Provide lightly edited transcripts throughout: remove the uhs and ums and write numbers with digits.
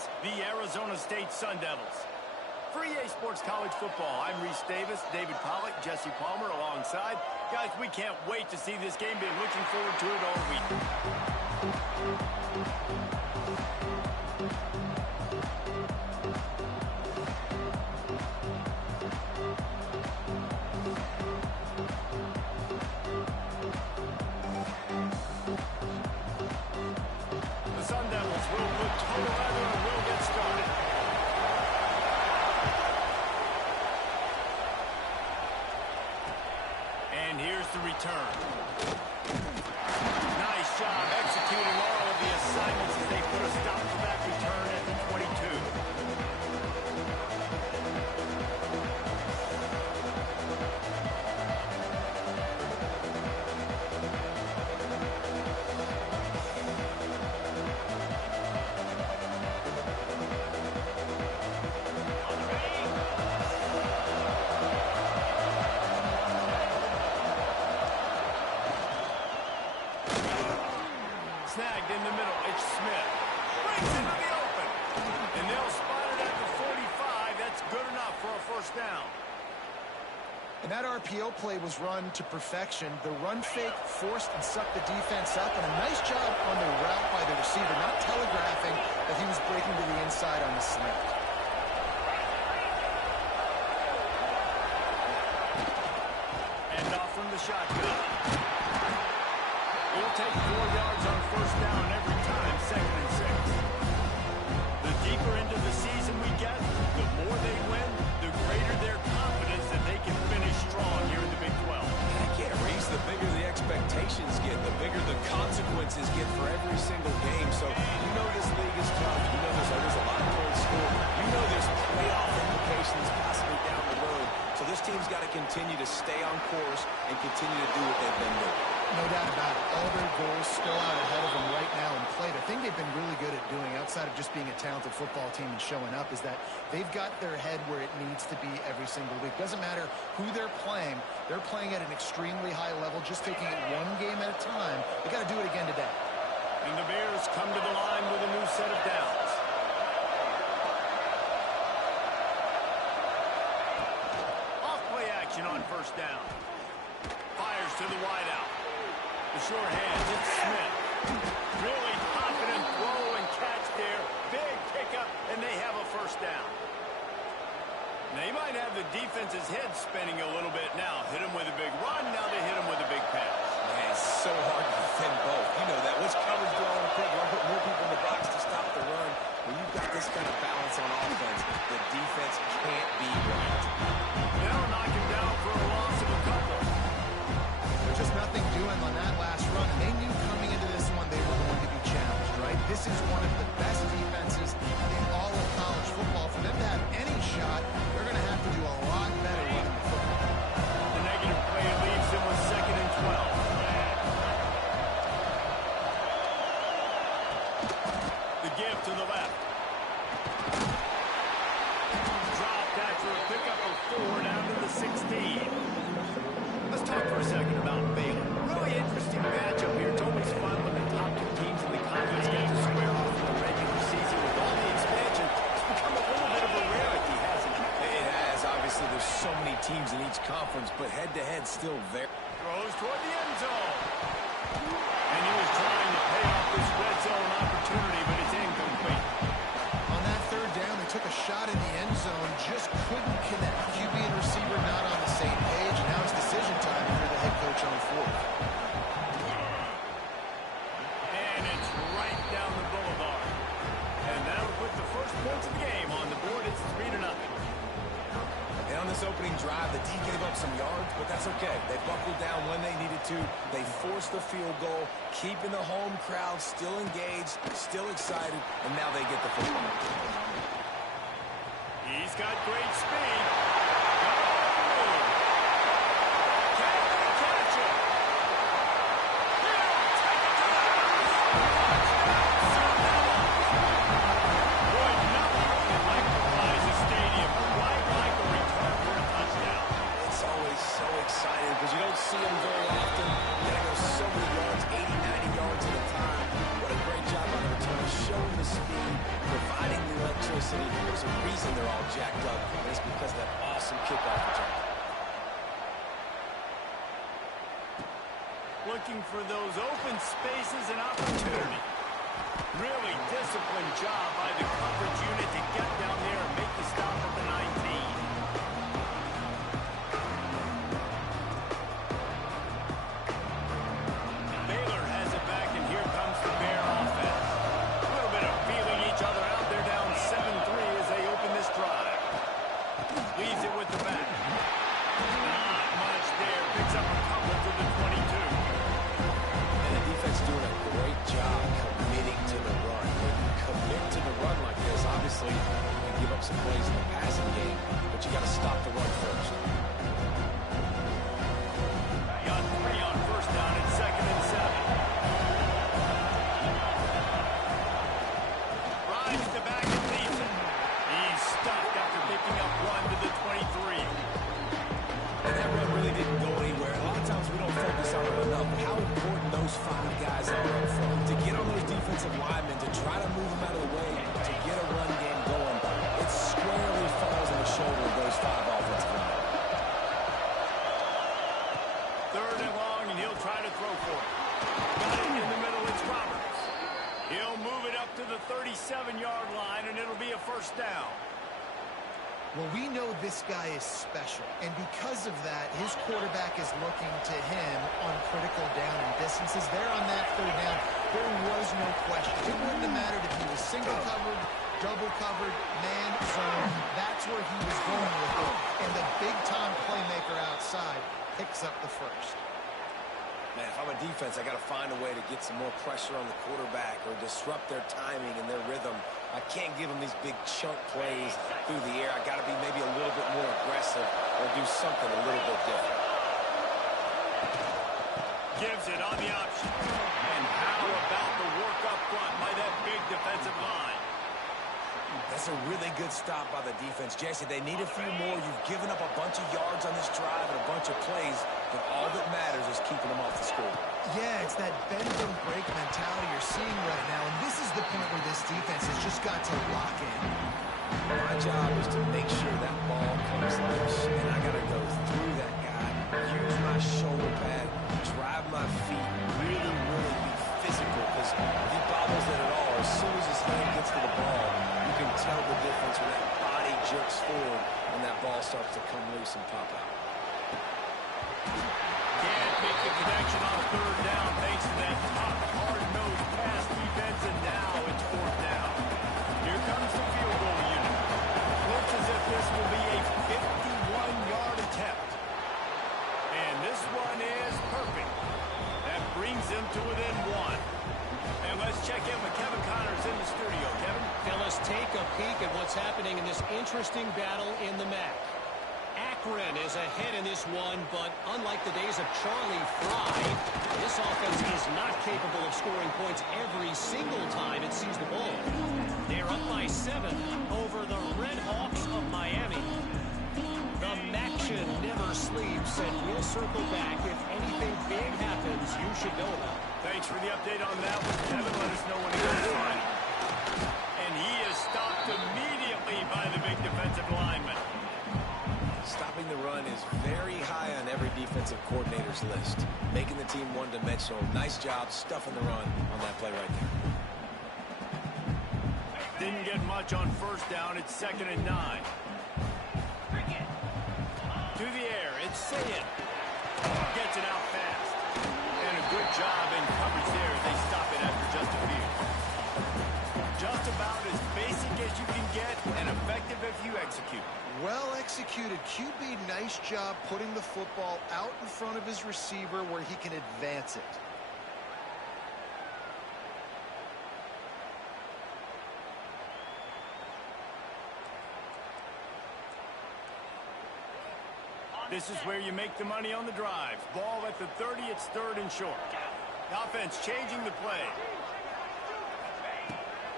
against the Arizona State Sun Devils. For EA Sports College Football, I'm Reese Davis, David Pollack, Jesse Palmer alongside. Guys, we can't wait to see this game. Been looking forward to it all week. The Sun Devils will put total leather and will get started. And here's the return. Nice job executing all of the assignments as they put a stop to that return at the 22. Snagged in the middle. It's Smith. Breaks into the open. And they'll spot it at the 45. That's good enough for a first down. And that RPO play was run to perfection. The run fake forced and sucked the defense up, and a nice job on the route by the receiver, not telegraphing that he was breaking to the inside on the slant. And off from the shotgun. It'll take 4 yards on first down every time, 2nd and 6. The deeper into the season we get, the more they win, the greater their confidence that they can finish strong here in the Big 12. Heck yeah, Reese, the bigger the expectations get, the bigger the consequences get for every single game. So you know this league is tough. You know there's always a lot of points scored. You know there's playoff implications possibly down the road. So this team's got to continue to stay on course and continue to do what they've been doing. No doubt about it. All their goals still out ahead of them right now in play. The thing they've been really good at doing, outside of just being a talented football team and showing up, is that they've got their head where it needs to be every single week. Doesn't matter who they're playing at an extremely high level, just taking it one game at a time. They got to do it again today. And the Bears come to the line with a new set of downs. Off play action on first down. Fires to the wideout. The short hands, it's Smith. Really confident throw and catch there. Big pickup, and they have a first down. They might have the defense's head spinning a little bit now. Hit him with a big run, now they hit him with a big pass. Man, it's so hard to defend both. You know that. Which coverage do I want to put? You want to put more people in the box to stop the run? When you've got this kind of balance on offense, the defense can't be right. They'll knock him down for a loss of a couple. There's just nothing doing on that last run, and they knew coming into this one they were going to be challenged, right? This is one of the best defenses in all of college football. For them to have any shot, they're going to have to do a lot better running the football. The negative play leaves him with 2nd and 12. The give to the left. Dropped after a pickup of 4 down to the 16. Let's talk for a second about Baylor. Really interesting matchup here. It's always fun when the top 2 teams in the conference get to square off in the regular season. With all the expansion, it's become a little bit of a rarity, hasn't it? It has. Obviously, there's so many teams in each conference, but head-to-head still very... Throws toward the end zone. And he was trying to pay off this red zone opportunity, but it's incomplete. On that 3rd down, they took a shot in the end zone, just couldn't connect. QB and receiver not on the same page, and now it's decision time for the head coach on 4th. And it's right down the boulevard. And that'll put the first points of the game on the board. It's 3-0. And on this opening drive, the D gave up some yards, but that's okay. They buckled down when they needed to. They forced the field goal, keeping the home crowd still engaged, still excited, and now they get the football. He's got great speed. Can they catch him? He'll take it to the boy, nothing electrifies a stadium quite like a return for a touchdown. It's always so exciting because you don't see them very often. You gotta go so many yards, 80, 90 yards at a time. What a great job on the return, showing the speed, providing the jacked up. And it's because of that awesome kickoff return. Looking for those open spaces and opportunity. Really disciplined job by the coverage unit to get down there and make the stop at the 19. Baylor has it back, and here comes the Bear offense. A little bit of feeling each other out. They're down 7-3 as they open this drive. Leaves it with the back. Not much there. Picks up a couple to the 22. And the defense doing a great job committing to the run. When you commit to the run like this, obviously you can give up some plays in the passing game, but you got to stop the run first. Got 3 on first down and 2nd and 7. Rides the back and leaves it. He's stuffed after picking up 1 to the 23. And that run really didn't go anywhere. A lot of times we don't focus on it enough, but how important those 5 guys are up front. To get on those defensive linemen, to try to move them out of the way, to get a run game going, it squarely falls on the shoulder of those 5 offensive linemen. 3rd and long, and he'll try to throw for it. Got it in the middle, it's Roberts. He'll move it up to the 37-yard line, and it'll be a first down. Well, we know this guy is special, and because of that, his quarterback is looking to him on critical down and distances. There on that 3rd down, there was no question. It wouldn't have mattered if he was single covered, double covered, man zone. That's where he was going with it, and the big-time playmaker outside picks up the first. Man, if I'm a defense, I got to find a way to get some more pressure on the quarterback or disrupt their timing and their rhythm. I can't give them these big chunk plays through the air. I got to be maybe a little bit more aggressive or do something a little bit different. Gives it on the option. And how about the work up front by that big defensive line? That's a really good stop by the defense. Jesse, they need a few more. You've given up a bunch of yards on this drive and a bunch of plays, but all that matters is keeping them off the score. Yeah, it's that bend and break mentality you're seeing right now, and this is the point where this defense has just got to lock in. My job is to make sure that ball comes loose, and I got to go through that guy, use my shoulder pad, drive my feet, really be physical, because if he bobbles it at all, as soon as his hand gets to the ball, you can tell the difference when that body jerks forward and that ball starts to come loose and pop out. Can't make the connection on 3rd down thanks to that top hard-nosed pass defense, and now it's 4th down. Here comes the field goal unit. Looks as if this will be a 51-yard attempt. And this one is perfect. That brings them to within 1. And let's check in with Kevin Connors in the studio. Kevin? Fellas, take a peek at what's happening in this interesting battle in the MAC. Akron is ahead in this one, but unlike the days of Charlie Fry, this offense is not capable of scoring points every single time it sees the ball. They're up by 7 over the Red Hawks of Miami. The MACtion never sleeps, and we'll circle back if anything big happens you should know about. Thanks for the update on that one, Kevin. Let us know when he goes final. And he is stopped immediately by the big defensive lineman. Stopping the run is very high on every defensive coordinator's list. Making the team one-dimensional. Nice job stuffing the run on that play right there. Didn't get much on 1st down. It's 2nd and 9. To the air. It's Sayin. Gets it out fast. And a good job in coverage there. They stop it after just a few. Just about as basic as you can get and effective if you execute. Well executed. QB, nice job putting the football out in front of his receiver where he can advance it. This is where you make the money on the drives. Ball at the 30, it's 3rd and short. Offense changing the play.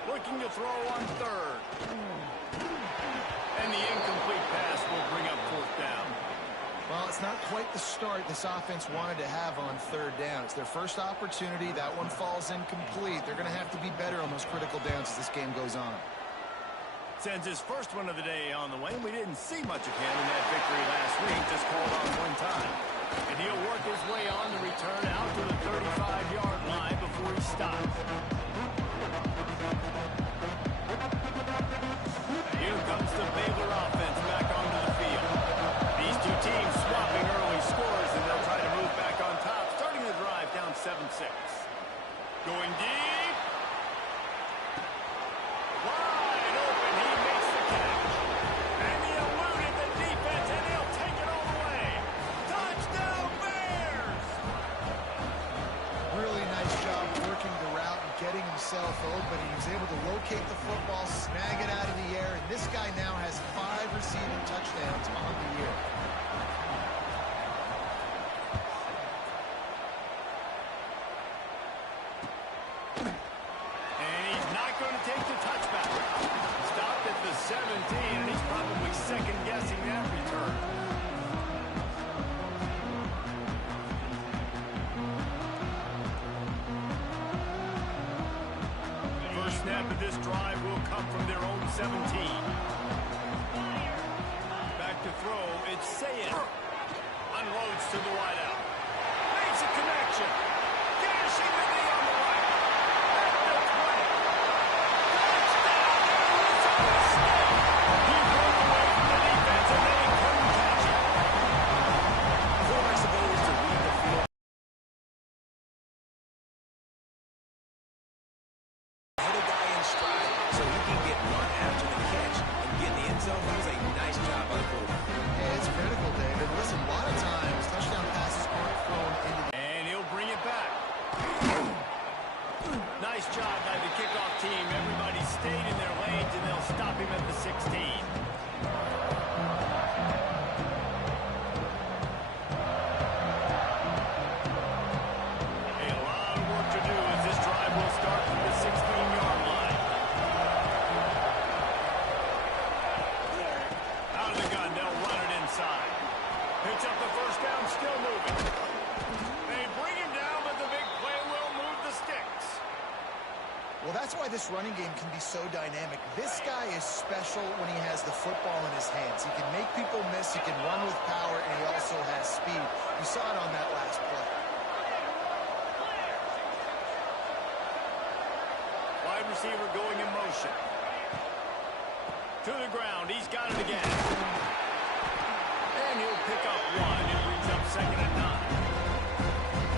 Looking to throw on 3rd. And the incomplete pass will bring up 4th down. Well, it's not quite the start this offense wanted to have on 3rd down. It's their first opportunity. That one falls incomplete. They're going to have to be better on those critical downs as this game goes on. Sends his first one of the day on the way. We didn't see much of him in that victory last week. Just called on one time. And he'll work his way on the return out to the 35-yard line before he stops. Here comes the Baylor offense back onto the field. These two teams swapping early scores, and they'll try to move back on top, starting the drive down 7-6. Going deep. Wide open. He makes the catch. And he eluded the defense, and he'll take it all the way. Touchdown, Bears! Really nice job working the route and getting himself open. He was able to locate the football, snag it out of the air, and this guy now has 5 receiving touchdowns on the year. And he's not going to take the touchback route. Stopped at the 17, and he's probably second-guessing that return. First snap of this drive will come from their own 17. Back to throw, it's Sayed. Unloads to the wideout. Makes a connection. Dashing the knee on the right. At the 20. Touchdown! It was a mistake. He broke away from the defense, and then he couldn't catch it. Quarterback's ability to read the field. Hit a guy in stride so he can get run after the catch and get in the end zone. That was a nice job by the quarterback. Yeah, it's critical, David. Listen, a lot of times touchdown passes aren't thrown into the... And he'll bring it back. Nice job by the kickoff team. Everybody stayed in their lanes, and they'll stop him at the 16. A lot of work to do as this drive will start from the 16-yard line. Out of the gun, they'll run it inside. Picks up the first down, still moving. They bring him down, but the big play will move the sticks. Well, that's why this running game can be so dynamic. This guy is special when he has the football in his hands. He can make people miss, he can run with power, and he also has speed. You saw it on that last play. Wide receiver going in motion. To the ground, he's got it again. And he'll pick up 1 and brings up 2nd and 9.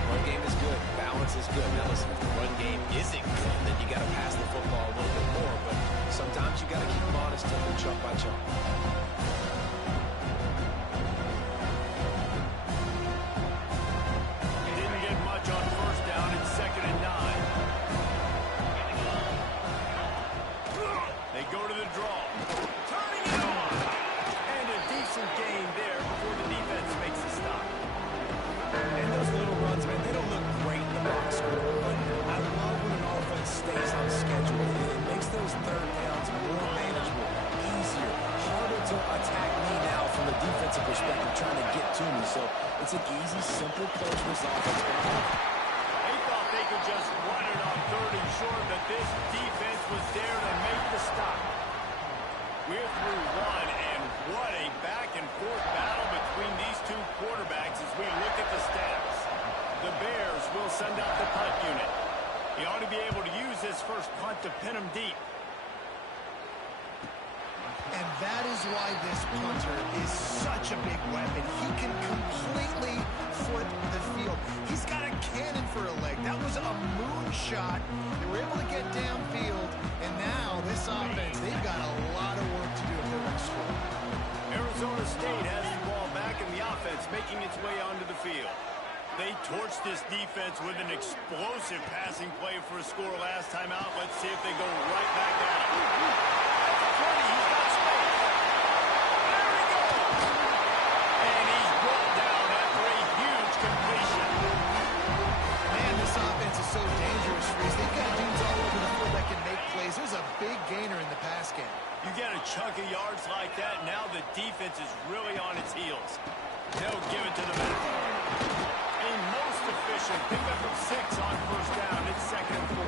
Run game is good. Balance is good. Now listen, if the run game isn't good, then you got to pass the football a little bit more. But sometimes you got to keep them honest, take them chunk by chunk. Didn't get much on first down. It's 2nd and 9. They go to the draw. Turning it on. And a decent gain there before the defense makes a stop. And those little runs, man, they don't look great in the box score. But I love when an offense stays on schedule. It makes those third downs more manageable, easier, harder to attack me now from the defensive perspective, trying to get to me. So it's an easy, simple play for this offense. They thought they could just run it on 3rd and short, but this defense was there to make the stop. We're through 1, and what a back-and-forth battle between these two quarterbacks as we look at the stats. The Bears will send out the punt unit. He ought to be able to use this first punt to pin him deep. And that is why this punter is such a big weapon. He can completely flip the field. He's got a cannon for a leg. That was a moonshot. They were able to get downfield, and now this offense, they've got a lot of work to do if they're going to score. Arizona State has the ball back, and the offense making its way onto the field. They torched this defense with an explosive passing play for a score last time out. Let's see if they go right back at it. That's 20. He's got space. There he goes. And he's brought down after a huge completion. Man, this offense is so dangerous, Reese. They've got dudes all over the field that can make plays. There's a big gainer in the pass game. You get a chunk of yards like that, now the defense is really on its heels. They'll give it to the back. A most efficient pickup of 6 on first down. It's 2nd and 4.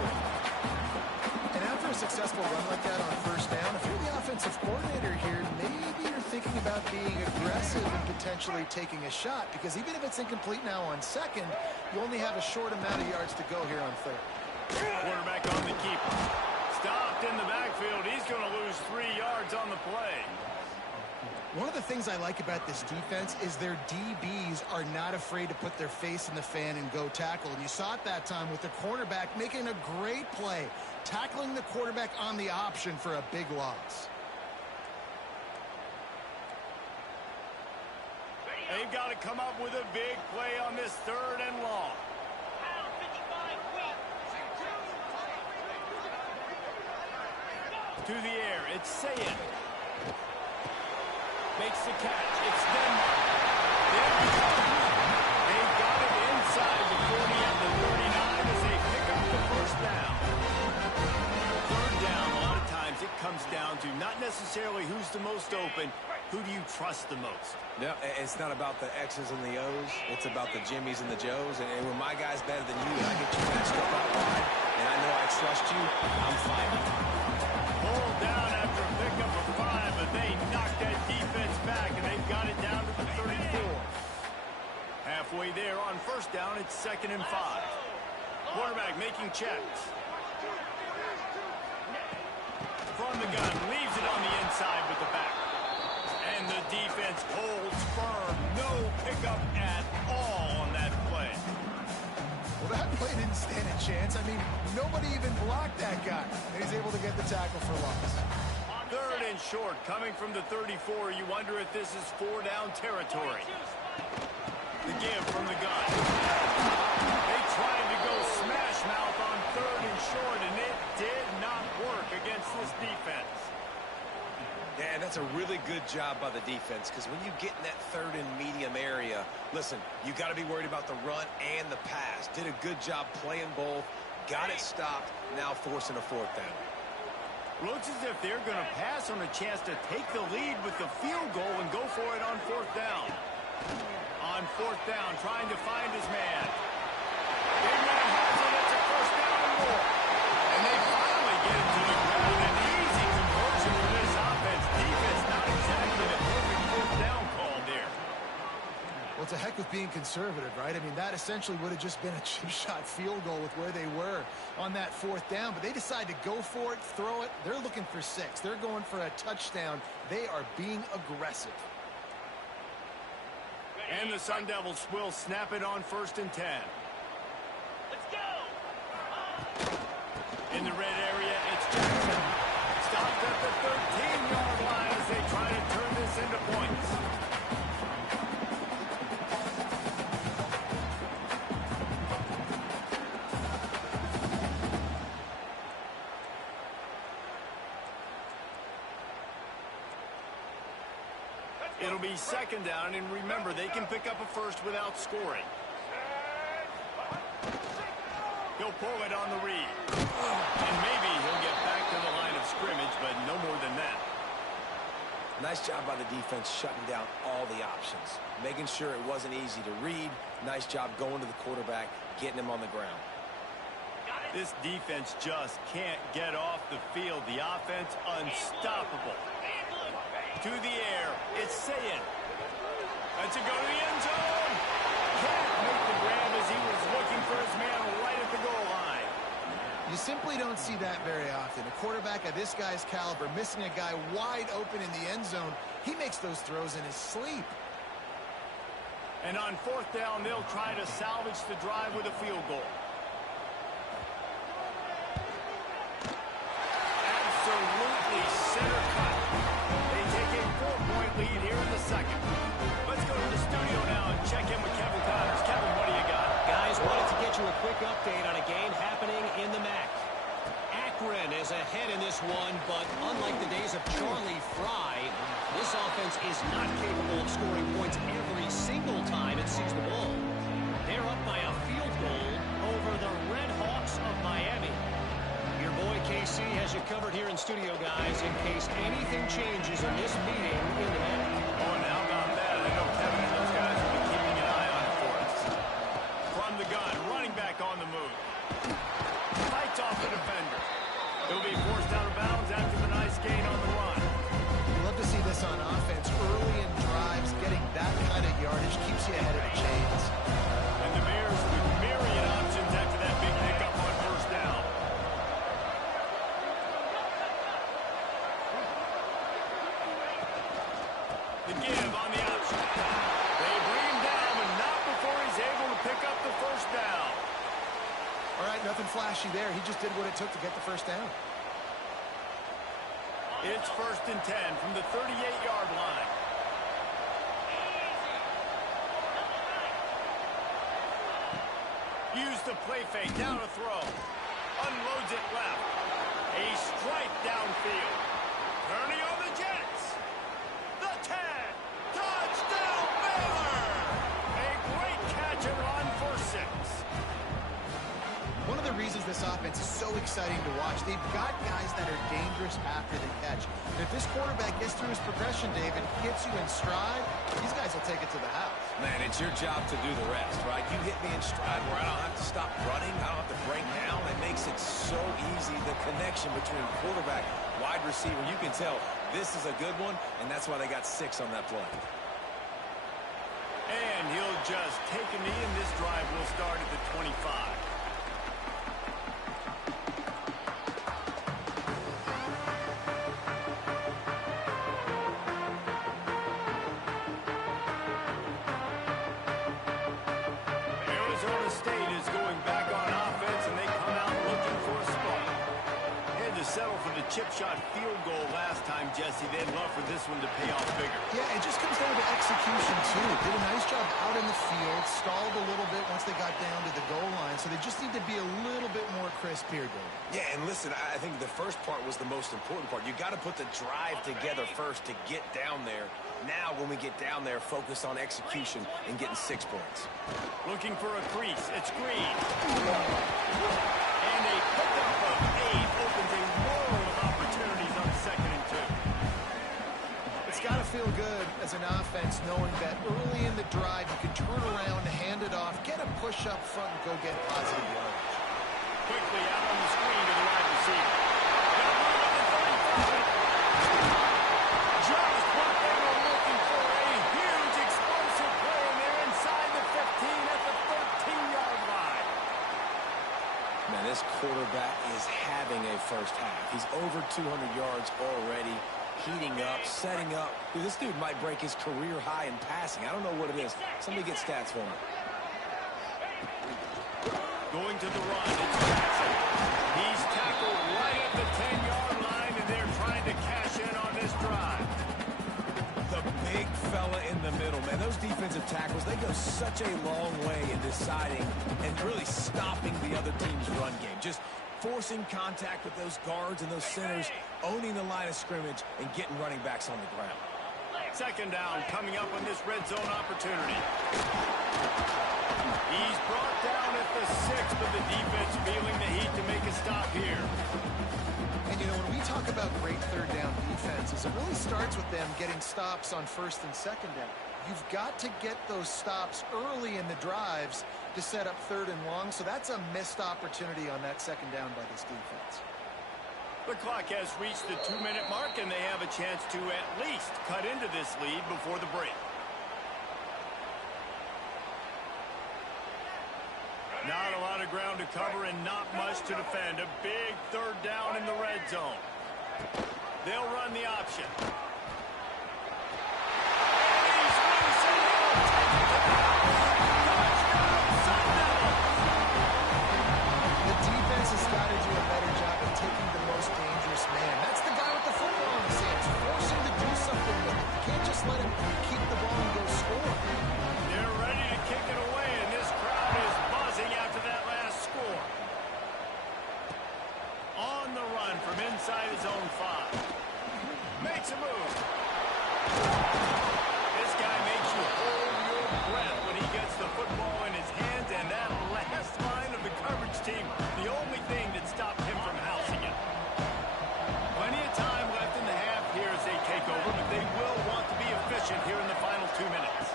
And after a successful run like that on first down, if you're the offensive potentially taking a shot, because even if it's incomplete now on second, you only have a short amount of yards to go here on third. Quarterback on the keeper. Stopped in the backfield. He's going to lose 3 yards on the play. One of the things I like about this defense is their DBs are not afraid to put their face in the fan and go tackle. And you saw it that time with the cornerback making a great play, tackling the quarterback on the option for a big loss. They've got to come up with a big play on this 3rd and long. To the air, it's Sayin. Makes the catch. It's Denmark. There we go. They've got it inside the 40 at the 39 as they pick up the 1st down. 3rd down, a lot of times it comes down to not necessarily who's the most open, who do you trust the most? No, it's not about the X's and the O's. It's about the Jimmys and the Joes. And when my guy's better than you and I get you matched up out wide, and I know I trust you, I'm fighting. Pulled down after a pickup of 5, but they knocked that defense back, and they've got it down to the 34. Halfway there on 1st down, it's 2nd and 5. Quarterback making checks. From the gun, leaves it on the inside with the back. And the defense holds firm. No pickup at all on that play. Well, that play didn't stand a chance. I mean, nobody even blocked that guy. And he's able to get the tackle for loss. 3rd and short, coming from the 34. You wonder if this is 4-down territory. The give from the gun. They tried to go smash mouth on 3rd and short, and it did not work against this defense. Yeah, that's a really good job by the defense, because when you get in that 3rd and medium area, listen, you got to be worried about the run and the pass. Did a good job playing both, got it stopped, now forcing a 4th down. Looks as if they're going to pass on a chance to take the lead with the field goal and go for it on 4th down. On 4th down, trying to find his man. Big man has it, it's a 1st down and more. And they finally get it to the ground. An easy conversion for this offense. Defense not exactly the perfect 4th down call there. Well, it's a heck with being conservative, right? I mean, that essentially would have just been a chip shot field goal with where they were on that 4th down. But they decide to go for it, throw it. They're looking for 6. They're going for a touchdown. They are being aggressive. And the Sun Devils will snap it on 1st and 10. Let's go! In the red area, it's Jackson. Stopped at the 13-yard line as they try to turn this into points. It'll be 2nd down, and remember, they can pick up a 1st without scoring. He'll pull it on the read. And maybe he'll get back to the line of scrimmage, but no more than that. Nice job by the defense shutting down all the options, making sure it wasn't easy to read. Nice job going to the quarterback, getting him on the ground. This defense just can't get off the field. The offense unstoppable. To the air, it's Sayin. That's a go to the end zone. Can't make the grab as he was looking for his man right at the goal line. You simply don't see that very often. A quarterback of this guy's caliber missing a guy wide open in the end zone. He makes those throws in his sleep. And on 4th down, they'll try to salvage the drive with a field goal. Absolutely center cut. They take a 4-point lead here in the 2nd. Let's go to the studio now and check in with Kevin Connors. Kevin, what do you got? Guys, wanted to get you a quick update on a game happening in the MAC. Akron is ahead in this one, but unlike the days of Charlie Fry, this offense is not capable of scoring points every single time it sees the ball. They're up by a field goal over the Red Hawks of Miami. Your boy KC has you covered here in studio, guys, in case anything changes in this meeting in the MAC. Oh, and how about that? I know Kevin and those guys will be keeping an eye on it for us. From the gun, running back on the move. Fights off the defender. He'll be forced out of bounds after the nice gain on the run. You love to see this on offense early in drives, getting that kind of keeps you ahead of the chains. And the Bears with myriad options after that big pickup on first down. The give on the option. They bring him down, but not before he's able to pick up the first down. All right, nothing flashy there. He just did what it took to get the first down. It's 1st and 10 from the 38-yard line. Use the play fake, down a throw. Unloads it left. A strike downfield. Turning on the Jets. The 10. Touchdown, Baylor! A great catch and run for 6. One of the reasons this offense is so exciting to watch, they've got guys that are dangerous after the catch. And if this quarterback gets through his progression, David, gets you in stride, these guys will take it to the house. Man, it's your job to do the rest, right? You hit me in stride where I don't have to stop running. I don't have to break down. It makes it so easy. The connection between quarterback, wide receiver, you can tell this is a good one, and that's why they got 6 on that play. And he'll just take a knee, and this drive will start at the 25. Arizona State is going back on offense, and they come out looking for a spark. They had to settle for the chip shot field goal last time, Jesse. They'd love for this one to pay off bigger. Yeah, it just comes down to execution, too. Did a nice job out in the field, stalled a little bit once they got down to the goal line, so they just need to be a little bit more crisp here, David. Yeah, and listen, I think the first part was the most important part. You got to put the drive together first to get down there. Now, when we get down there, focus on execution and getting 6 points. Looking for a crease. It's Green. And a pickup of 8 opens a world of opportunities on 2nd and 2. It's got to feel good as an offense knowing that early in the drive you can turn around, hand it off, get a push up front, and go get positive yardage. Quickly out on the screen to the wide receiver. Got one at the 35. Just what they were looking for. A huge explosive play, and they're inside the 15 at the 13-yard line. Man, this quarterback is having a first half. He's over 200 yards already, heating up, setting up. Dude, this dude might break his career high in passing. I don't know what it is. Somebody get stats for me. Going to the run, it's Jackson. He's tackled right at the 10-yard line, and they're trying to cash in on this drive. The big fella in the middle, man. Those defensive tackles, they go such a long way in deciding and really stopping the other team's run game. Just forcing contact with those guards and those centers, owning the line of scrimmage, and getting running backs on the ground. 2nd down coming up on this red zone opportunity. He's brought down at the 6, but the defense feeling the heat to make a stop here. And, you know, when we talk about great 3rd down defenses, it really starts with them getting stops on 1st and 2nd down. You've got to get those stops early in the drives to set up 3rd and long, so that's a missed opportunity on that 2nd down by this defense. The clock has reached the 2-minute mark, and they have a chance to at least cut into this lead before the break. Not a lot of ground to cover and not much to defend. A big 3rd down in the red zone. They'll run the option. And he's loose, and he'll take it to the house. Touchdown, Sun Devils! The defense has got to do a better job of taking the most dangerous man. That's the guy with the football in his hands. Force him to do something with it. You can't just let him keep the ball and go score. They're ready to kick it away, and this crowd is buzzing after that last score. On the run from inside his own 5. Makes a move. This guy makes you hold your breath when he gets the football in his hands, and that last line of the coverage team, the only thing that stopped him from housing it. Plenty of time left in the half here as they take over, but they will want to be efficient here in the final 2 minutes.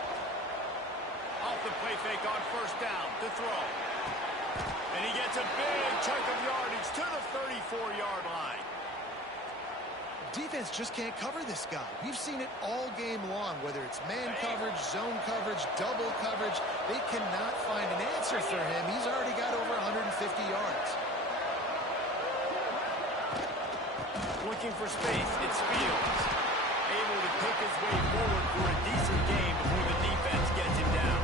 Off the play fake on 1st down to throw. And he gets a big chunk of yardage to the 34-yard line. defense just can't cover this guy. We've seen it all game long, whether it's man coverage, zone coverage, double coverage. They cannot find an answer for him. He's already got over 150 yards. Looking for space. It's Fields. Able to pick his way forward for a decent game before the defense gets him down.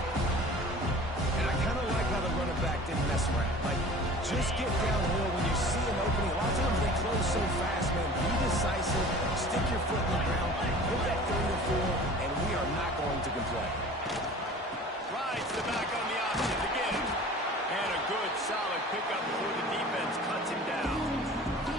And I kind of like how the running back didn't mess around. Like, just get downhill when you see an opening. A lot of times they close so fast, man. Be decisive. Stick your foot in the ground. Put that 3 or 4, and we are not going to complain. Rides the back on the option again. And a good, solid pickup before the defense cuts him down.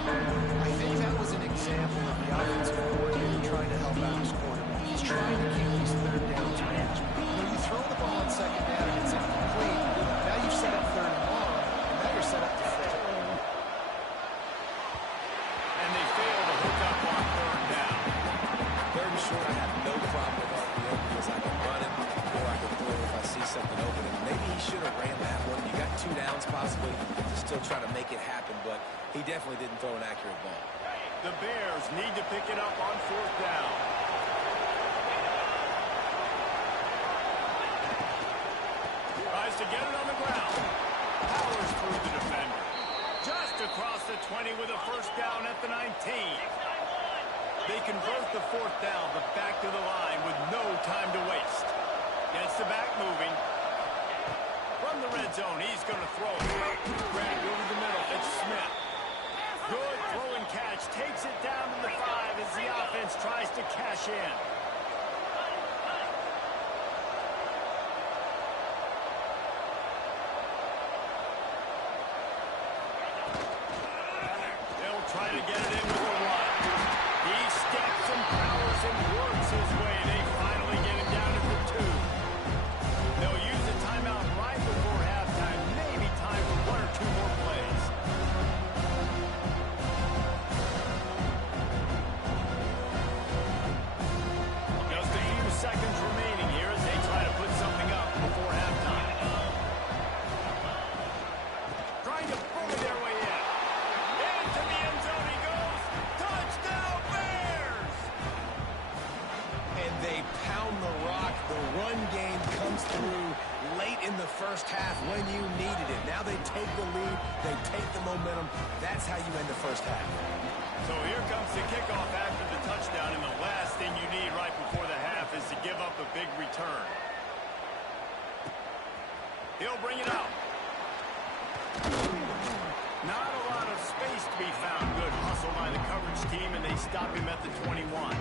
I think that was an example of the offensive coordinator trying to help out his quarterback. He's trying to keep these third downs manageable. When you throw the ball on second down and it's incomplete, now you've set up third and long, and now you're set up to fail. And they fail to hook up on third down. Third and short, I have no problem with RPO because I can run it or I can throw if I see something open. And maybe he should have ran that one. You got 2 downs possibly to still try to make it happen, but he definitely didn't throw an accurate ball. The Bears need to pick it up on 4th down. Tries to get it on the ground. Powers through the defender. Just across the 20 with a first down at the 19. They convert the 4th down, but back to the line with no time to waste. Gets the back moving. From the red zone, he's going to throw it. Grabbed over the middle. It's Smith. Good throw and catch. Takes it down to the 5 as the offense tries to cash in. They'll try to get it in with a run. He steps and powers and works his way. They finally get him down to the 2. They'll use a timeout right before halftime. Maybe time for 1 or 2 more plays. Just a few seconds remaining here as they try to put something up before halftime. Trying to bully their way in. Into the end zone he goes. Touchdown Bears! And they pound the rock. The run game comes through late in the first half when you needed it. Now they take the lead. They take the momentum. That's how you end the first half. So here comes the kickoff after the touchdown, and the last thing you need right before the half is to give up a big return. He'll bring it out. Not a lot of space to be found. Good hustle by the coverage team, and they stop him at the 21.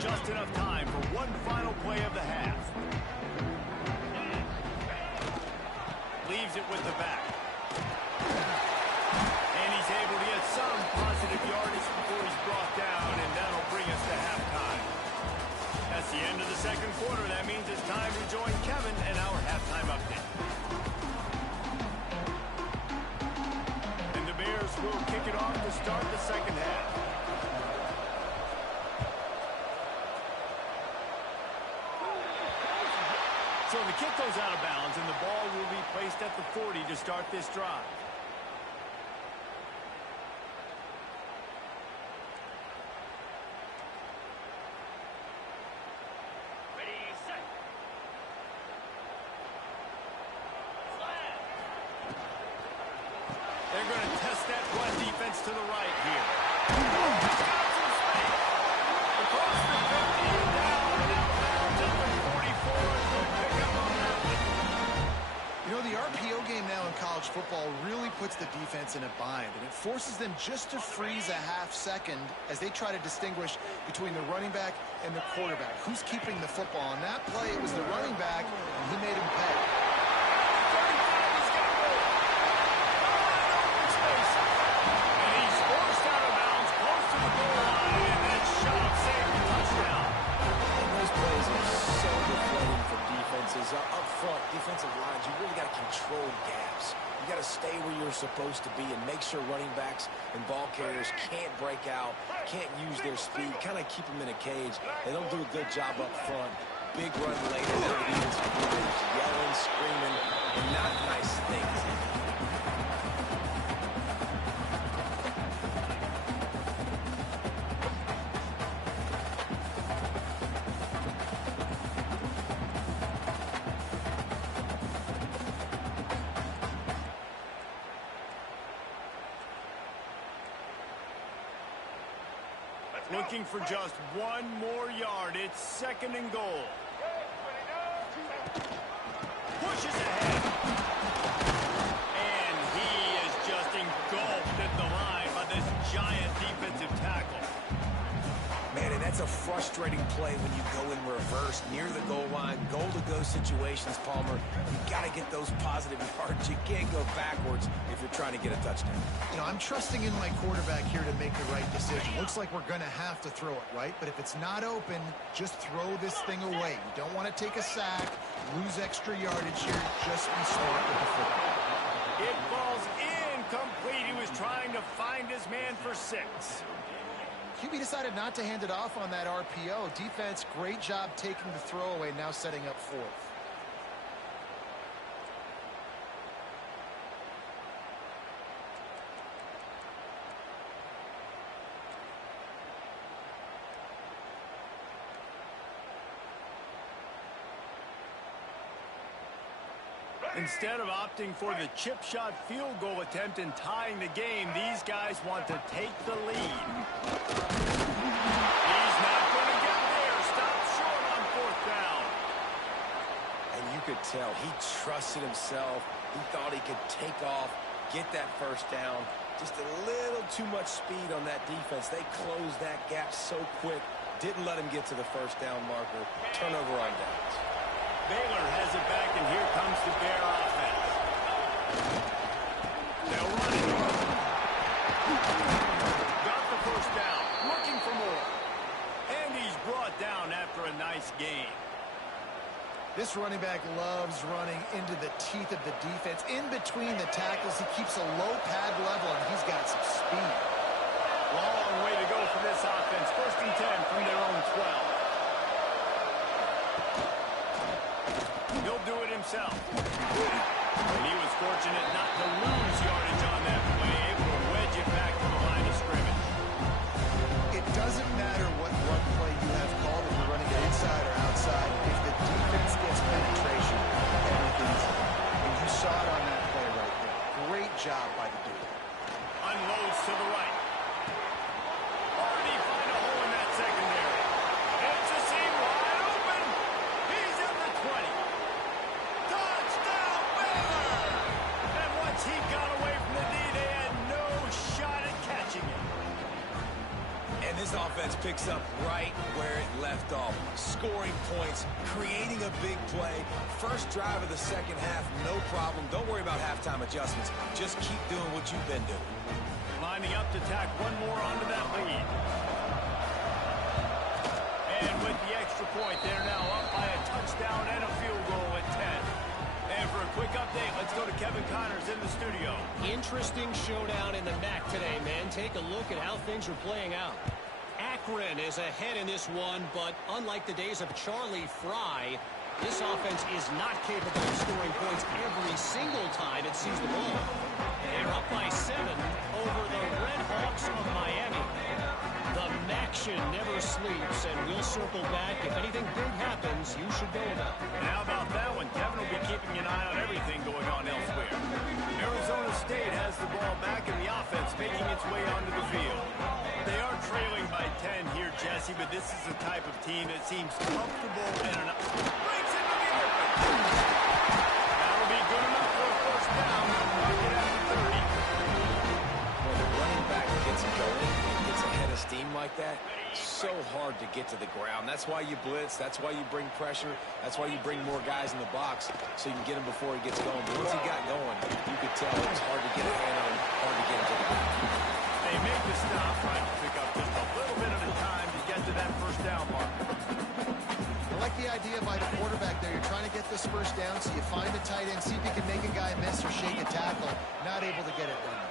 Just enough time for one final play of the half. Leaves it with the back. And he's able to get some positive yardage before he's brought down, and that'll bring us to halftime. That's the end of the second quarter. That means it's time to join Kevin and our halftime update. And the Bears will kick it off to start the second half. So the kick goes out of bounds, and the ball will be placed at the 40 to start this drive. Ready, set. They're going to test that run defense to the right here. He's got some space. Across the 50 and down and out of bounds at the 44. Good pickup on that one. You know, the RPO game now in college football really puts the defense in a bind, and it forces them just to freeze a half second as they try to distinguish between the running back and the quarterback. Who's keeping the football? On that play, it was the running back, and he made him pay. 35, he's got room. Open space. And he's forced out of bounds, close to the goal line, and that shot saved the touchdown. And those plays are so deflating for defenses. Up front, defensive lines, you really got to control gaps. You got to stay where you're supposed to be and make sure running backs and ball carriers can't break out, can't use their speed, kind of keep them in a cage. They don't do a good job up front. big run later. Now the defensive coordinator's yelling, screaming, and not nice things. Looking for just one more yard. It's 2nd and goal. Pushes ahead. And he is just engulfed at the line by this giant defensive tackle. Man, and that's a frustrating play when you go in reverse near the goal line, goal-to-go situations, Palmer. You got to get those positive yards. You can't go backwards if you're trying to get a touchdown. You know, I'm trusting in my quarterback here to make the right decision. Looks like we're going to have to throw it, right? But if it's not open, just throw this thing away. You don't want to take a sack, lose extra yardage here. Just be smart with the football. It falls incomplete. He was trying to find his man for 6. QB decided not to hand it off on that RPO. Defense, great job taking the throwaway, now setting up 4th. Instead of opting for the chip shot field goal attempt and tying the game, these guys want to take the lead. He's not going to get there. Stopped short on 4th down. And you could tell he trusted himself. He thought he could take off, get that 1st down. Just a little too much speed on that defense. They closed that gap so quick. Didn't let him get to the 1st down marker. Turnover on downs. Baylor has it back, and here comes the Bear offense. They'll run it. Got the 1st down. Looking for more. And he's brought down after a nice gain. This running back loves running into the teeth of the defense. In between the tackles, he keeps a low pad level, and he's got some speed. Long way to go for this offense. 1st and 10 from their own 12. He'll do it himself. And he was fortunate not to lose yardage on that play, able to wedge it back to the line of scrimmage. It doesn't matter what run play you have called, if you're running it inside or outside. If the defense gets penetration, everything's in. And you saw it on that play right there. Great job by the dude. Unloads to the right. Already find a hole in that secondary. It's a seam wide open. He's at the 20. Touchdown, Baylor! And once he got away from the D, they had no shot at catching him. And this offense picks up right where it left off. Scoring points, creating a big play. 1st drive of the 2nd half, no problem. Don't worry about halftime adjustments. Just keep doing what you've been doing. Lining up to tack one more onto that lead. And with the extra point, they're now up by a touchdown and a field goal at 10. And for a quick update, let's go to Kevin Connors in the studio. Interesting showdown in the MAC today, man. Take a look at how things are playing out. Akron is ahead in this one, but unlike the days of Charlie Fry, this offense is not capable of scoring points every single time it sees the ball. They're up by 7 over the Red Hawks of Miami. The MACtion never sleeps, and we'll circle back. If anything big happens, you should know about it. And how about that one? Kevin will be keeping an eye on everything going on elsewhere. Arizona State has the ball back, and the offense making its way onto the field. They are trailing by 10 here, Jesse, but this is the type of team that seems comfortable and breaks into the open. That'll be good enough for a 1st down. Mark it at the 30. When the running back gets going, gets ahead of steam like that, so hard to get to the ground. That's why you blitz. That's why you bring pressure. That's why you bring more guys in the box so you can get him before he gets going. But once he got going, you could tell it was hard to get a hand on him, hard to get him to the ground. They make the stop, trying to pick up just a little bit at a time to get to that 1st down mark. I like the idea by the quarterback there. You're trying to get this 1st down, so you find a tight end, see if you can make a guy miss or shake a tackle. Not able to get it done.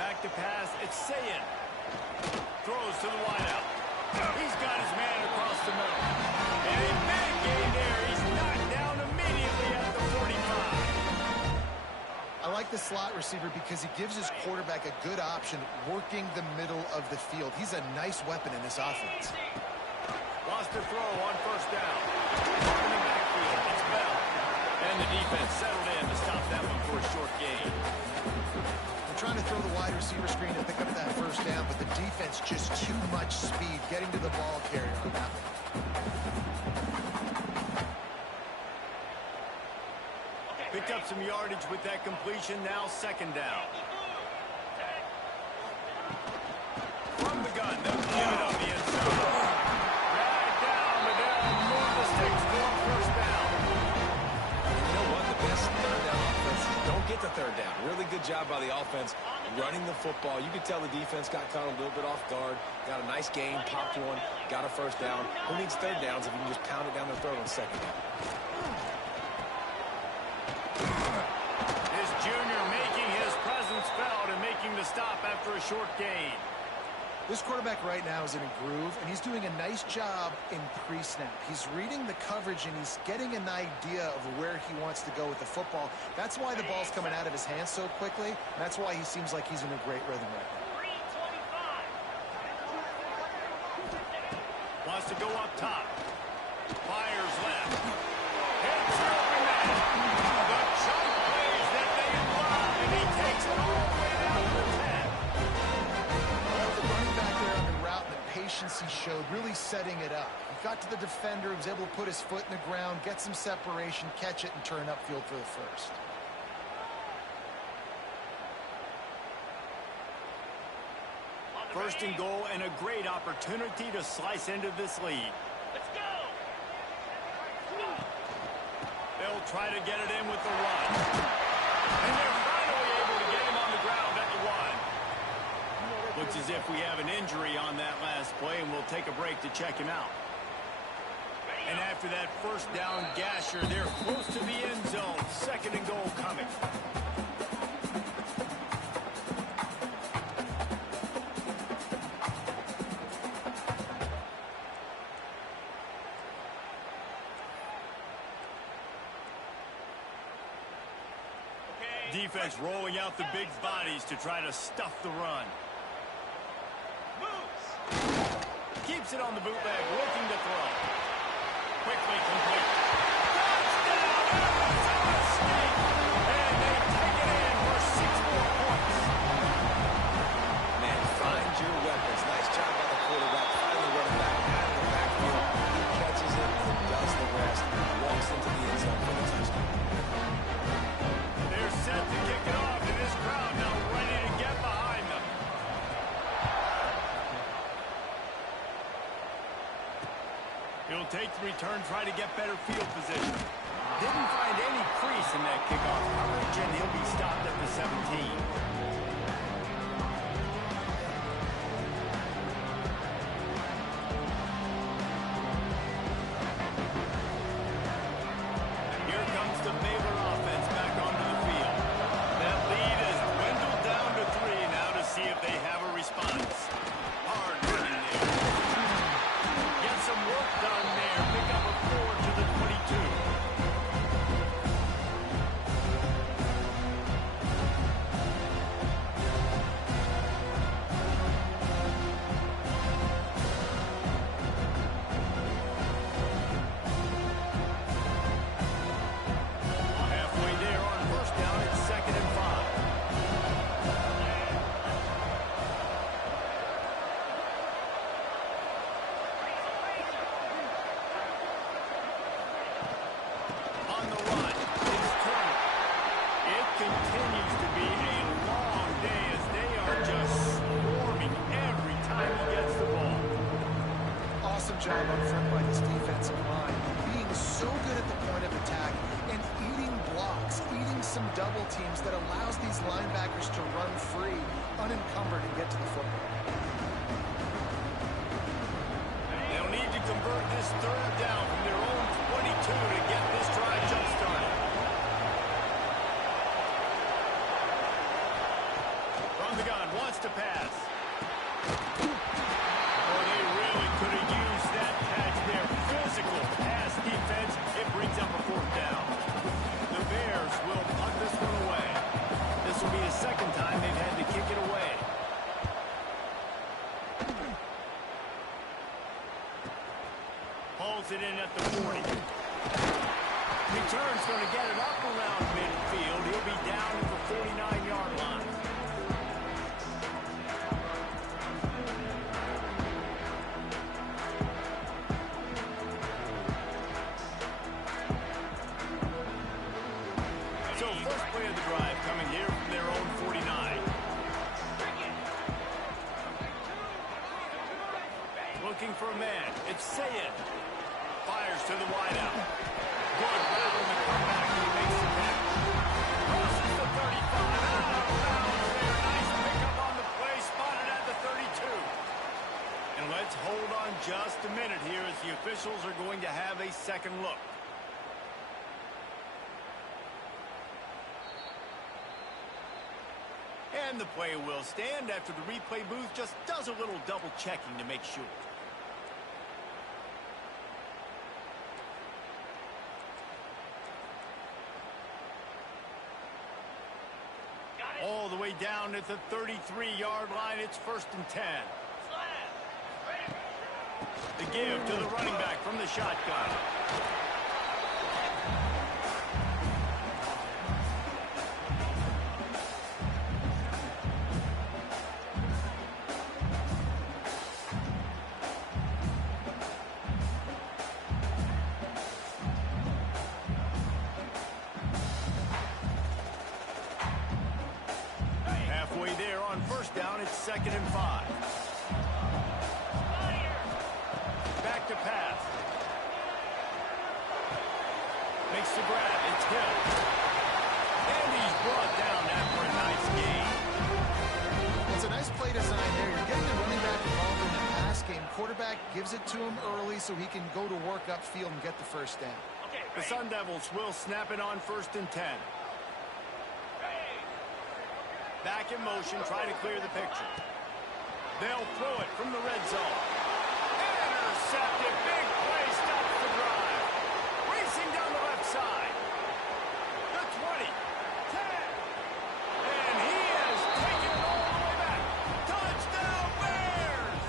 Back to pass, it's Sayin. Throws to the wideout. He's got his man across the middle. And a big gain there. He's knocked down immediately at the 45. I like the slot receiver because he gives his quarterback a good option working the middle of the field. He's a nice weapon in this offense. Lost a throw on first down. In the backfield, it's Bell. And the defense settled in to stop that one for a short gain. They're trying to throw the wide receiver screen to pick up that first down, but the defense just too much speed getting to the ball carrier on that one. Picked up some yardage with that completion. Now second down. From the gun, they'll give it on the inside. Right down, but they'll move the sticks for a first down. You know what? The best third down offense don't get the third down. Really good job by the offense running the football. You could tell the defense got caught a little bit off guard. Got a nice gain, popped one, got a first down. Who needs third downs if you can just pound it down their throat on second down? This junior making his presence felt and making the stop after a short gain. This quarterback right now is in a groove, and he's doing a nice job in pre-snap. He's reading the coverage, and he's getting an idea of where he wants to go with the football. That's why the ball's coming out of his hands so quickly, and that's why he seems like he's in a great rhythm right now. Wants to go up top. Fires left. Hits the open man. The chunk plays that they love, and he takes it all the way down to the 10. The running back there on the route and the patience he showed, really setting it up. He got to the defender, was able to put his foot in the ground, get some separation, catch it, and turn upfield for the first. First and goal, and a great opportunity to slice into this lead. Let's go! They'll try to get it in with the run. And they're finally able to get him on the ground at the 1. Looks as if we have an injury on that last play, and we'll take a break to check him out. And after that first down gasher, they're close to the end zone. Second and goal coming. Defense rolling out the big bodies to try to stuff the run. Moves. Keeps it on the bootleg, looking to throw. Quickly complete. Touchdown! That was a mistake! And they take it in for 6 more points. Man, find your weapons. Nice job by the quarterback. Finally running back out of the backfield. He catches it and does the rest. Walks into the end zone for the touchdown. They're set to kick it off, and this crowd now ready to get behind them. He'll take the return, try to get better field position. Didn't find any crease in that kickoff coverage, and he'll be stopped at the 17. Here comes the Baylor offense back onto the field. That lead has dwindled down to 3 now to see if they have a response. Hard running there. Get some work done there. Pick up a 4 to the 22. Halfway there on first down, it's 2nd and 5. On the run, it's Turner. It continues to be a long day as they are just swarming every time he gets the ball. Awesome job up front by this defensive line, being so good at the point of attack and eating blocks, eating some double teams that allows these linebackers to run free, unencumbered, and get to the football. They'll need to convert this third down from their own 22 to get this drive jump-started. From the gun, wants to pass. Brings it in at the 40. Return's going to get it up around midfield. He'll be down at the 49-yard line. So first play of the drive coming here from their own 49. Looking for a man. It's Sayed. Fires to the wideout. Good battle in the comeback. He makes the catch. Crosses the 35. Out of bounds there. Nice pickup on the play. Spotted at the 32. And let's hold on just a minute here as the officials are going to have a second look. And the play will stand after the replay booth just does a little double checking to make sure. All the way down at the 33-yard line. It's 1st and 10. The give to the running back from the shotgun. Halfway there on 1st down, it's 2nd and 5. Back to pass. Makes the grab. It's Hill. And he's brought down after a nice gain. It's a nice play design there. You're getting the running back involved in the pass game. Quarterback gives it to him early so he can go to work upfield and get the 1st down. The Sun Devils will snap it on 1st and 10. Back in motion, try to clear the picture. They'll throw it from the red zone. Intercepted. Big play stops the drive. Racing down the left side. The 20. 10. And he has taken it all the way back. Touchdown Bears!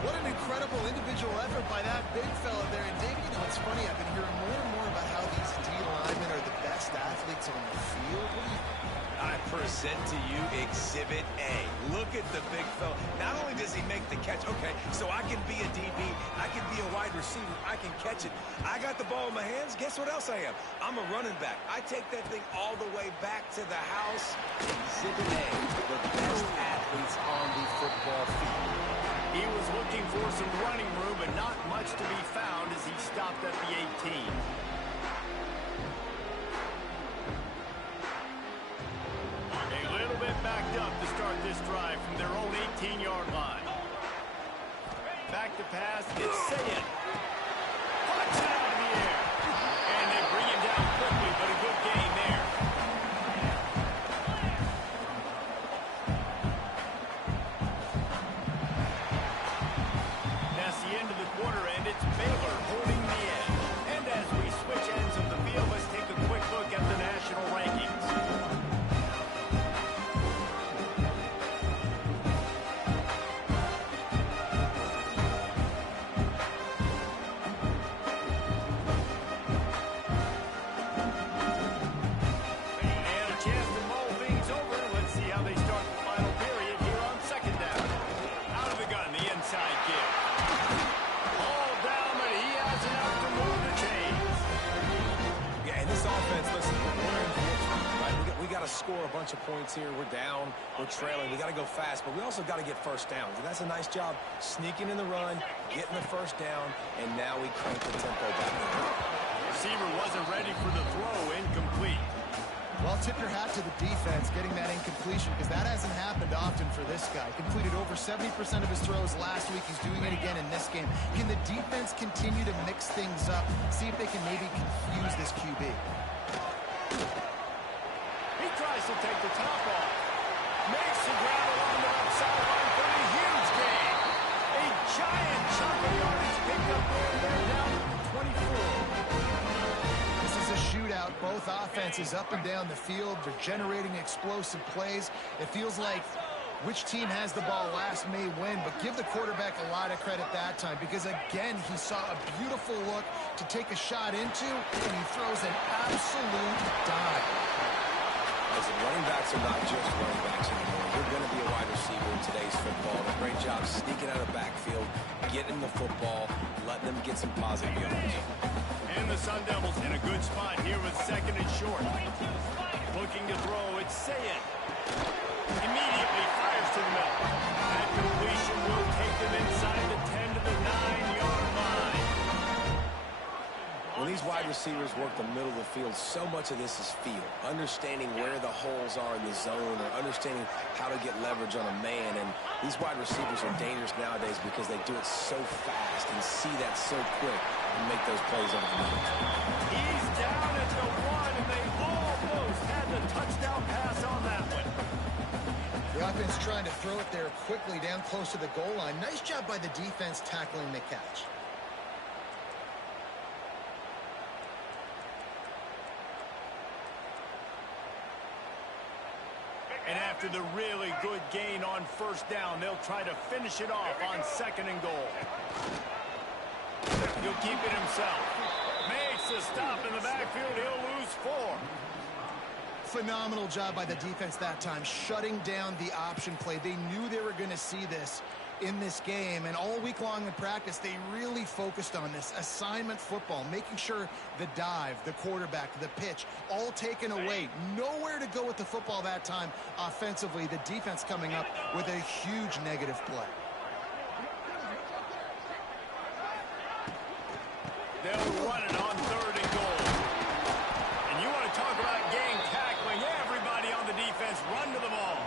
What an incredible individual effort by that big fella there. And Dave, you know, it's funny. I've been hearing more and more about how these D linemen are the best athletes on the field. What do you think? I present to you Exhibit A. Look at the big fella. Not only does he make the catch, okay, so I can be a DB, I can be a wide receiver, I can catch it. I got the ball in my hands. Guess what else I am? I'm a running back. I take that thing all the way back to the house. Exhibit A, the best athletes on the football field. He was looking for some running room, but not much to be found as he stopped at the 18. Backed up to start this drive from their own 18-yard line. Back to pass, it's Sayed. Punch it out of the air. And they bring him down quickly, but a good gain there. That's the end of the quarter, and it's Baylor holding the end. And as we switch ends of the field, let's take a quick look at the national rankings. Score a bunch of points here. We're down. We're trailing. We got to go fast, but we also got to get 1st downs. And that's a nice job sneaking in the run, getting the 1st down, and now we crank the tempo back. Receiver wasn't ready for the throw. Incomplete. Well, tip your hat to the defense getting that incompletion because that hasn't happened often for this guy. Completed over 70% of his throws last week. He's doing it again in this game. Can the defense continue to mix things up? See if they can maybe confuse this QB. Tries to take the top off. Makes the grab along the left sideline for a huge gain. A giant chunk of yardage picked up there. They're down to the 24. This is a shootout. Both offenses up and down the field. They're generating explosive plays. It feels like Which team has the ball last may win, but give the quarterback a lot of credit that time because, again, he saw a beautiful look to take a shot into, and he throws an absolute dive. Listen, running backs are not just running backs anymore. You're going to be a wide receiver in today's football. A great job sneaking out of the backfield, getting the football, letting them get some positive yards. And the Sun Devils in a good spot here with second and short. Looking to throw, it's Sayed. Immediately fires to the middle. That completion will take them inside the 10 to the 9-yard line. When these wide receivers work the middle of the field, so much of this is feel. Understanding where the holes are in the zone or understanding how to get leverage on a man. And these wide receivers are dangerous nowadays because they do it so fast and see that so quick and make those plays over the middle. He's down at the 1, and they almost had the touchdown pass on that one. The offense trying to throw it there quickly down close to the goal line. Nice job by the defense tackling the catch. And after the really good gain on first down, they'll try to finish it off on second and goal. He'll keep it himself. Makes a stop in the backfield. He'll lose 4. Phenomenal job by the defense that time, shutting down the option play. They knew they were going to see this in this game, and all week long in practice, they really focused on this assignment football, making sure the dive, the quarterback, the pitch, all taken away. Nowhere to go with the football that time offensively. The defense coming up with a huge negative play. They'll run it on third and goal. And you want to talk about game tackling. Everybody on the defense run to the ball.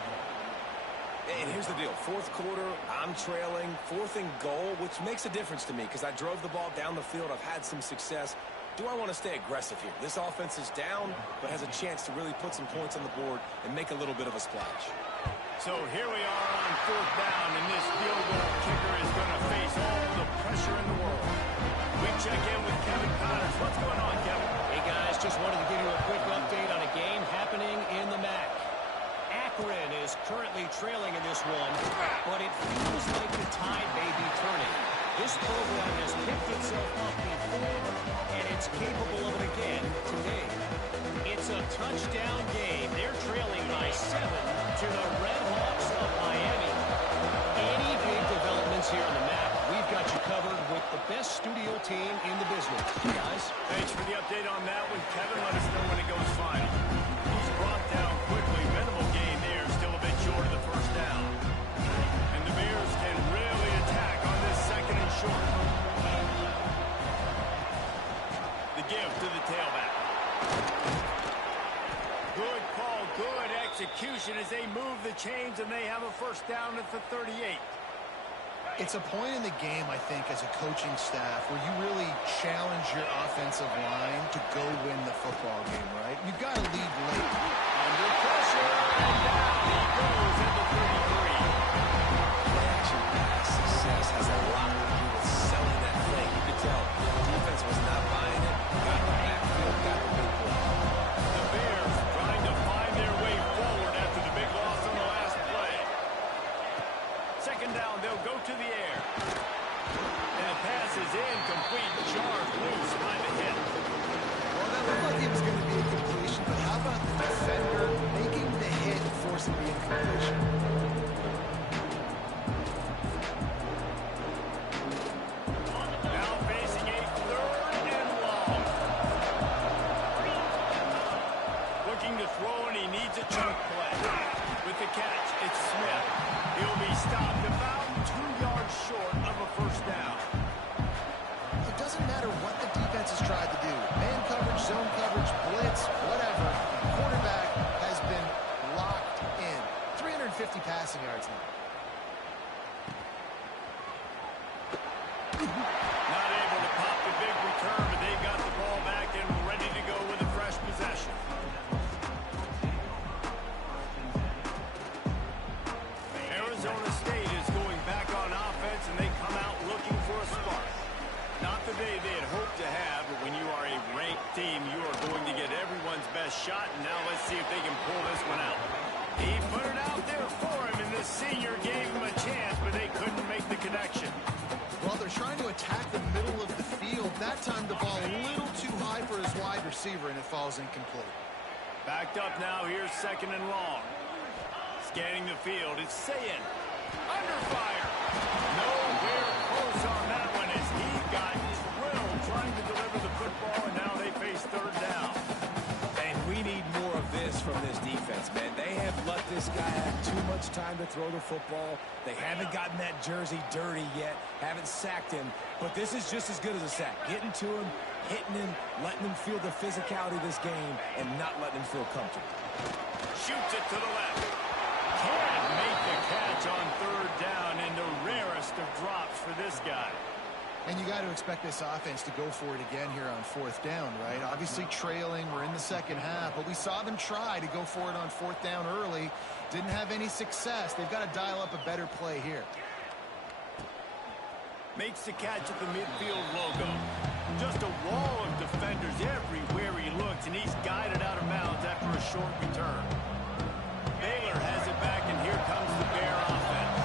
And here's the deal. Fourth quarter, I'm trailing. 4th and goal, which makes a difference to me because I drove the ball down the field. I've had some success. Do I want to stay aggressive here? This offense is down, but has a chance to really put some points on the board and make a little bit of a splash. So here we are on 4th down, and this field goal kicker is going to face all the pressure in the world. We check in with Kevin Connors. What's going on, Kevin? Hey, guys, just wanted to give you a quick update on a game happening in the MAC. Akron is currently trailing in this one, but it feels like the tide may be turning. This program has picked itself up before, and it's capable of it again today. It's a touchdown game. They're trailing by 7 to the Red Hawks of Miami. Any big developments here in the MAC, we've got you covered with the best studio team in the business. Guys, Thanks for the update on that one, Kevin. Let us know when it goes final. He's brought down quickly. Minimal gain there. Still a bit short of the first down. And the Bears can really attack on this second and short. The give to the tailback. Good call, good execution as they move the chains, and they have a first down at the 38. It's a point in the game, I think, as a coaching staff where you really challenge your offensive line to go win the football game, right? You've got to lead late. Under pressure, and down he goes at the 33. Play-action pass success has a lot to do with selling that play. You could tell the defense was not buying it. Got the backfield, got the big play. The Bears trying to find their way forward after the big loss on the last play. Second down, they'll go to the air. And the pass is incomplete, jarred loose by the hit. Well, that looked like it was going to be a completion, but how about the defender making the hit and forcing the incompletion? Now facing a third and long. Looking to throw, and he needs a chunk play. With the catch, it's Smith. He'll be stopped about 2 yards short of a first down. It doesn't matter what the defense has tried to do. Man coverage, zone coverage, blitz, whatever. Quarterback has been locked in. 350 passing yards now. Not able to pop the big return, but they got the ball back and ready to go with a fresh possession. Arizona State is going back on offense, and they come out looking for a spark. Not the day they had hoped to have, but when you are a ranked team, you are going to get everyone's best shot, and now let's see if they can pull this one out. He put it out there for him, and the falls incomplete. Backed up now. Here's second and long. Scanning the field. It's Sayin. Under fire. Nowhere close on that one as he got drilled trying to deliver the football, and now they face third down. And we need more of this from this defense, man. They have let this guy have too much time to throw the football. They haven't gotten that jersey dirty yet, haven't sacked him. But this is just as good as a sack. Getting to him, hitting him, letting him feel the physicality of this game, and not letting him feel comfortable. Shoots it to the left. Can't make the catch on third down, and the rarest of drops for this guy. And you got to expect this offense to go for it again here on fourth down, right? Obviously trailing, we're in the second half, but we saw them try to go for it on fourth down early. Didn't have any success. They've got to dial up a better play here. Makes the catch at the midfield logo. Just a wall of defenders everywhere he looks, and he's guided out of bounds after a short return. Baylor has it back, and here comes the Bear offense.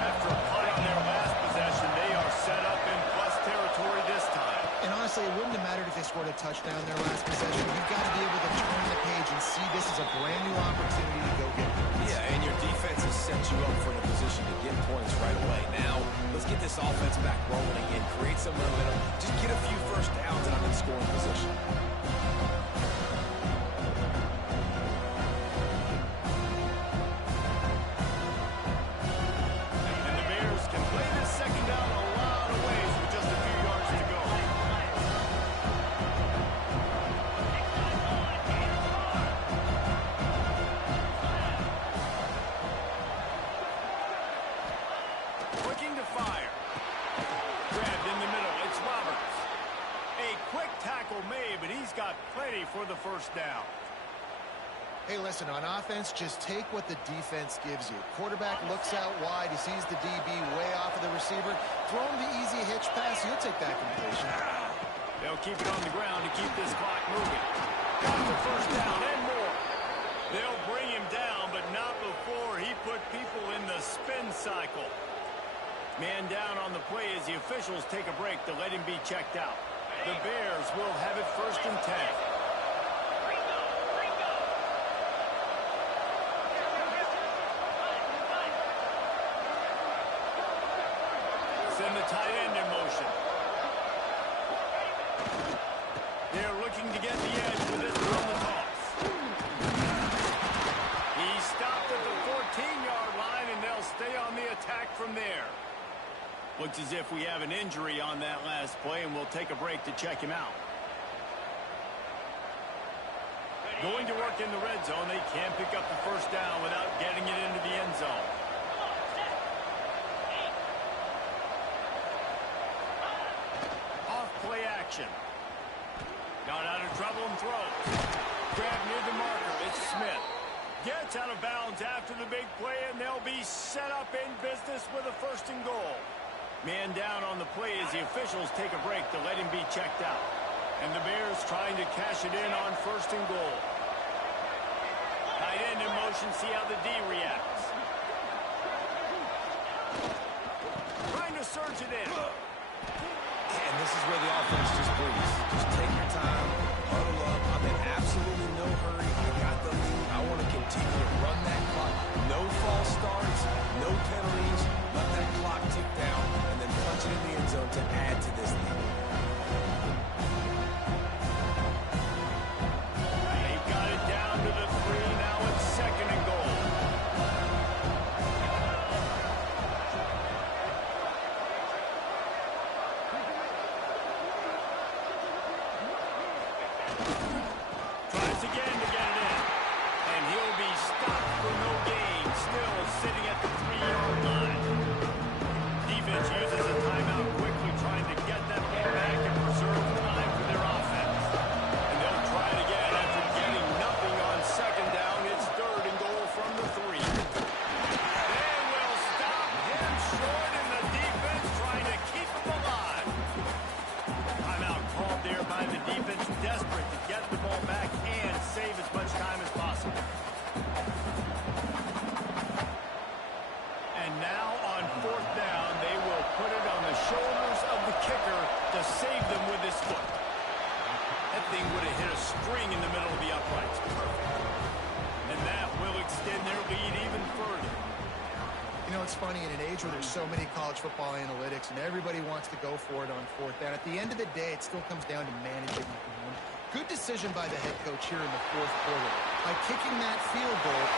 After a punt on their last possession, they are set up in plus territory this time. And honestly, it wouldn't have mattered if they scored a touchdown their last possession. You've got to be able to turn the page and see this as a brand new opportunity to go get points. Yeah, and your defense has set you up for the position to get points right away. Now, let's get this offense back rolling again, create some momentum, just get a few first downs and I'm in scoring position. And the Bears can play this second down a lot of ways with just a few yards to go. Looking to fire. Grabbed in the middle. It's Roberts. A quick tackle made, but he's got plenty for the first down. Hey, listen, on offense, just take what the defense gives you. Quarterback looks out wide. He sees the DB way off of the receiver. Throw him the easy hitch pass. He'll take that completion. They'll keep it on the ground to keep this clock moving. Got the first down and more. They'll bring him down, but not before he put people in the spin cycle. Man down on the play as the officials take a break to let him be checked out. The Bears will have it first and 10. Send the tight end in motion. They're looking to get the edge with this on the toss. He stopped at the 14-yard line, and they'll stay on the attack from there. Looks as if we have an injury on that last play, and we'll take a break to check him out. Going to work in the red zone. They can't pick up the first down without getting it into the end zone. Off-play action. Got out of trouble and throws. Grab near the marker. It's Smith. Gets out of bounds after the big play, and they'll be set up in business with a first and goal. Man down on the play as the officials take a break to let him be checked out. And the Bears trying to cash it in on first and goal. Tight end in motion, see how the D reacts. Trying to surge it in. And this is where the offense just breathes. Just take your time, huddle up. I'm in absolutely no hurry. I got the lead. I want to continue to run that clock. No false starts, no penalties. Let that clock tick down and then punch it in the end zone to add to this lead. They've got it down to the 3. Now it's second and goal. Tries again to get it in. And he'll be stopped for no gain. Still sitting at the 3-yard line. Defense uses a timeout quickly, trying to get that ball back and preserve time for their offense. And they'll try it again after getting nothing on second down. It's third and goal from the 3. They will stop him short, and the defense trying to keep him alive. Timeout called there by the defense, desperate to get the ball back and save as much time as possible. And now on fourth down, they will put it on the shoulders of the kicker to save them with his foot. That thing would have hit a string in the middle of the uprights. Perfect. And that will extend their lead even further. You know, it's funny, in an age where there's so many college football analytics and everybody wants to go for it on fourth down, at the end of the day, it still comes down to managing the game. Good decision by the head coach here in the fourth quarter. By kicking that field goal.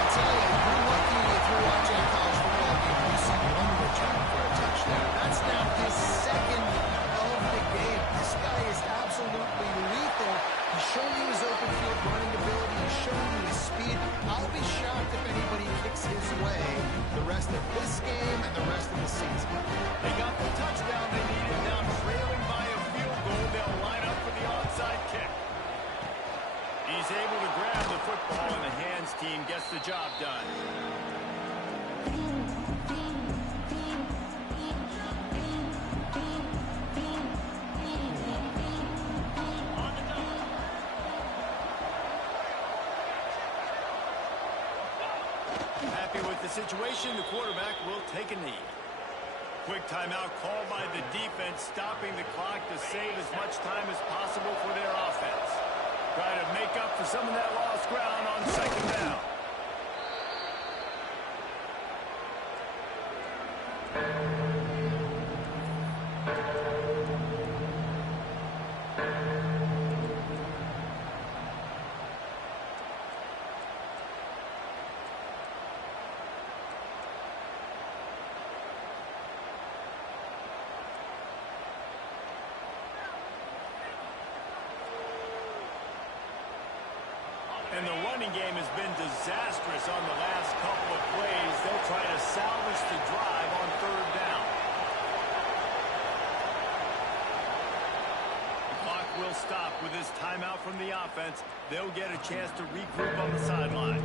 I'll tell you, you're lucky if you're watching a college football game, you see one return for a touchdown. That's now his second of the game. This guy is absolutely lethal. He's shown you his open field running ability. He's shown you his speed. I'll be shocked if anybody kicks his way the rest of this game and the rest of the season. They got the touchdown they needed. Now trailing by a field goal. They'll line up for the onside kick. He's able to grab the football, and the hands team gets the job done. Happy with the situation, the quarterback will take a knee. Quick timeout called by the defense, stopping the clock to save as much time as possible for their offense. Try to make up for some of that lost ground on second down. And the running game has been disastrous on the last couple of plays. They'll try to salvage the drive on third down. The clock will stop with this timeout from the offense. They'll get a chance to regroup on the sideline.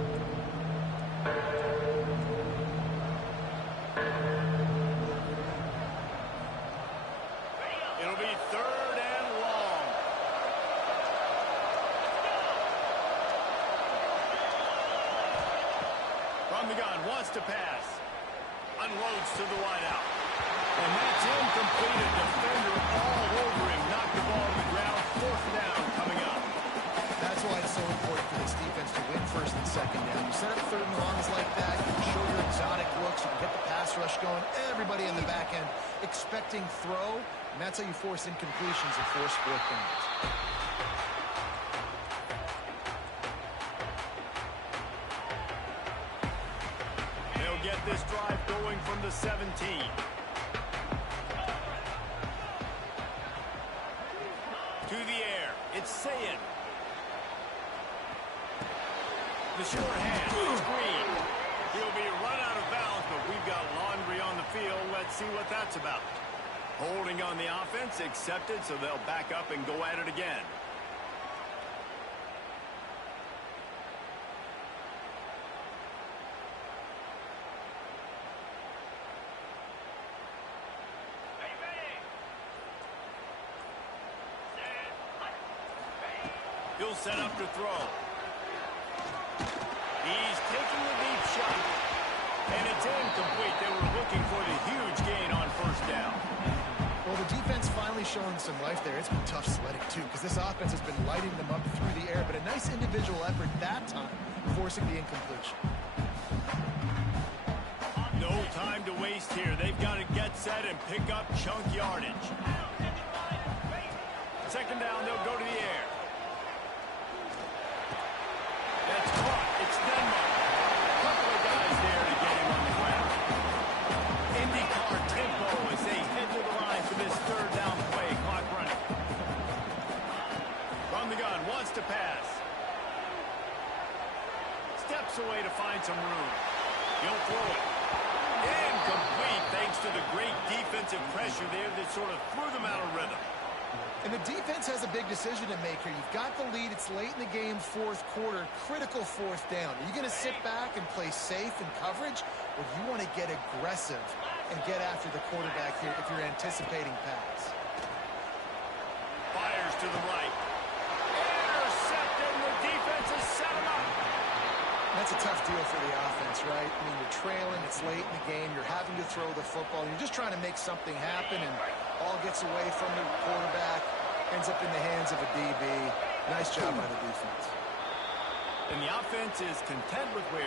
It'll be third and long. From the gun, wants to pass. Unloads to the wideout. And that's incomplete. A defender all over him. Knocked the ball to the ground. Fourth down coming up. That's why it's so important for this defense to win first and second down. You set up third and longs like that, you can show your exotic looks, you can get the pass rush going, everybody in the back end expecting throw, and that's how you force incompletions and force fourth downs. They'll get this drive going from the 17. To the air. It's Sayin. The short hand. It's Green. He'll be run out of bounds, but we've got laundry on the field. Let's see what that's about. Holding on the offense, accepted, so they'll back up and go at it again. He'll set up to throw. He's taking the deep shot. And it's incomplete. They were looking for the huge gain on first down. Well, the defense finally showing some life there. It's been tough sledding, too, because this offense has been lighting them up through the air, but a nice individual effort that time, forcing the incompletion. No time to waste here. They've got to get set and pick up chunk yardage. Second down, they'll go to the air. That's caught. It's Denmark. A couple of guys there to get him on the ground. IndyCar tempo as they head to the line for this third down play. Clock running. From the gun, wants to pass. Steps away to find some room. He'll throw it. Incomplete thanks to the great defensive pressure there that sort of threw them out of rhythm. And the defense has a big decision to make here. You've got the lead. It's late in the game, fourth quarter, critical fourth down. Are you going to sit back and play safe in coverage, or do you want to get aggressive and get after the quarterback here if you're anticipating pass? Fires to the right. Intercepted. The defense has set him up. That's a a tough deal for the offense, right? I mean, you're trailing, it's late in the game, you're having to throw the football, you're just trying to make something happen, and ball gets away from the quarterback, ends up in the hands of a DB. Nice job by the defense. And the offense is content with where